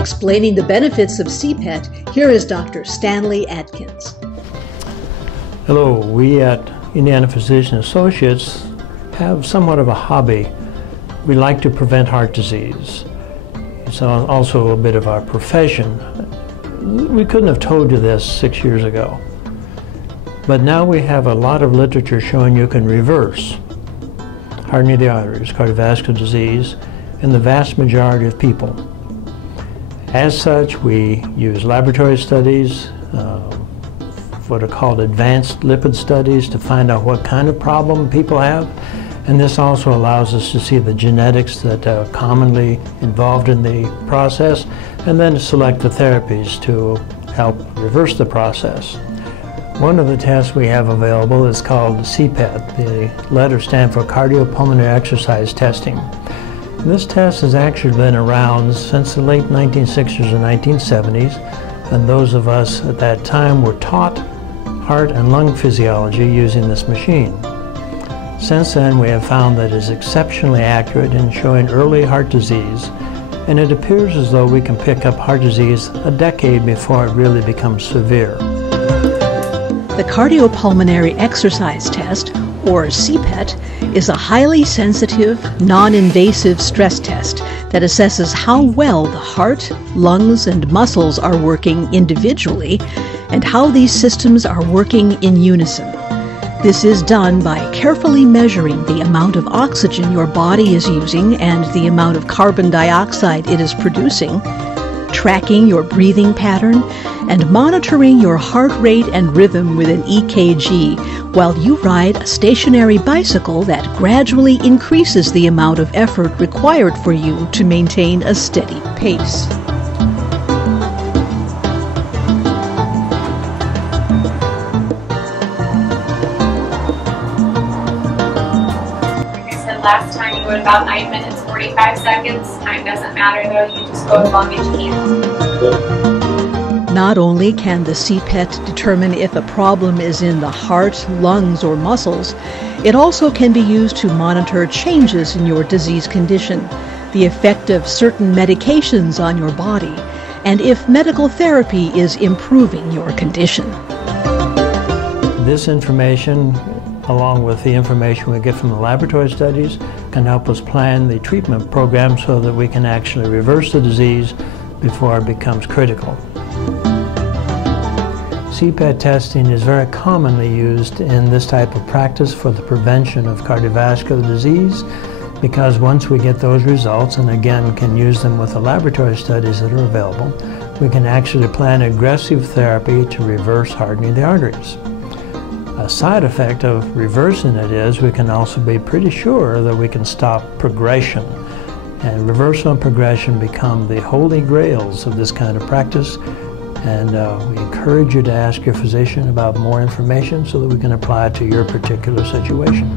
Explaining the benefits of Cpet, here is Dr. Stanley Atkins. Hello, we at Indiana Physician Associates have somewhat of a hobby. We like to prevent heart disease. It's also a bit of our profession. We couldn't have told you this 6 years ago. But now we have a lot of literature showing you can reverse hardening of the arteries, cardiovascular disease, in the vast majority of people. As such, we use laboratory studies, what are called advanced lipid studies, to find out what kind of problem people have. And this also allows us to see the genetics that are commonly involved in the process, and then to select the therapies to help reverse the process. One of the tests we have available is called Cpet. The letters stand for cardiopulmonary exercise testing. And this test has actually been around since the late 1960s and 1970s, and those of us at that time were taught heart and lung physiology using this machine. Since then, we have found that it is exceptionally accurate in showing early heart disease, and it appears as though we can pick up heart disease a decade before it really becomes severe. The cardiopulmonary exercise test, or Cpet, is a highly sensitive, non-invasive stress test that assesses how well the heart, lungs, and muscles are working individually and how these systems are working in unison. This is done by carefully measuring the amount of oxygen your body is using and the amount of carbon dioxide it is producing, tracking your breathing pattern, and monitoring your heart rate and rhythm with an EKG while you ride a stationary bicycle that gradually increases the amount of effort required for you to maintain a steady pace. Last time you went about 9 minutes, 45 seconds. Time doesn't matter though, you just go as long as you can. Not only can the Cpet determine if a problem is in the heart, lungs, or muscles, it also can be used to monitor changes in your disease condition, the effect of certain medications on your body, and if medical therapy is improving your condition. This information, along with the information we get from the laboratory studies, can help us plan the treatment program so that we can actually reverse the disease before it becomes critical. Cpet testing is very commonly used in this type of practice for the prevention of cardiovascular disease, because once we get those results, and again can use them with the laboratory studies that are available, we can actually plan aggressive therapy to reverse hardening of the arteries. A side effect of reversing it is we can also be pretty sure that we can stop progression. And reversal and progression become the holy grails of this kind of practice. And we encourage you to ask your physician about more information so that we can apply it to your particular situation.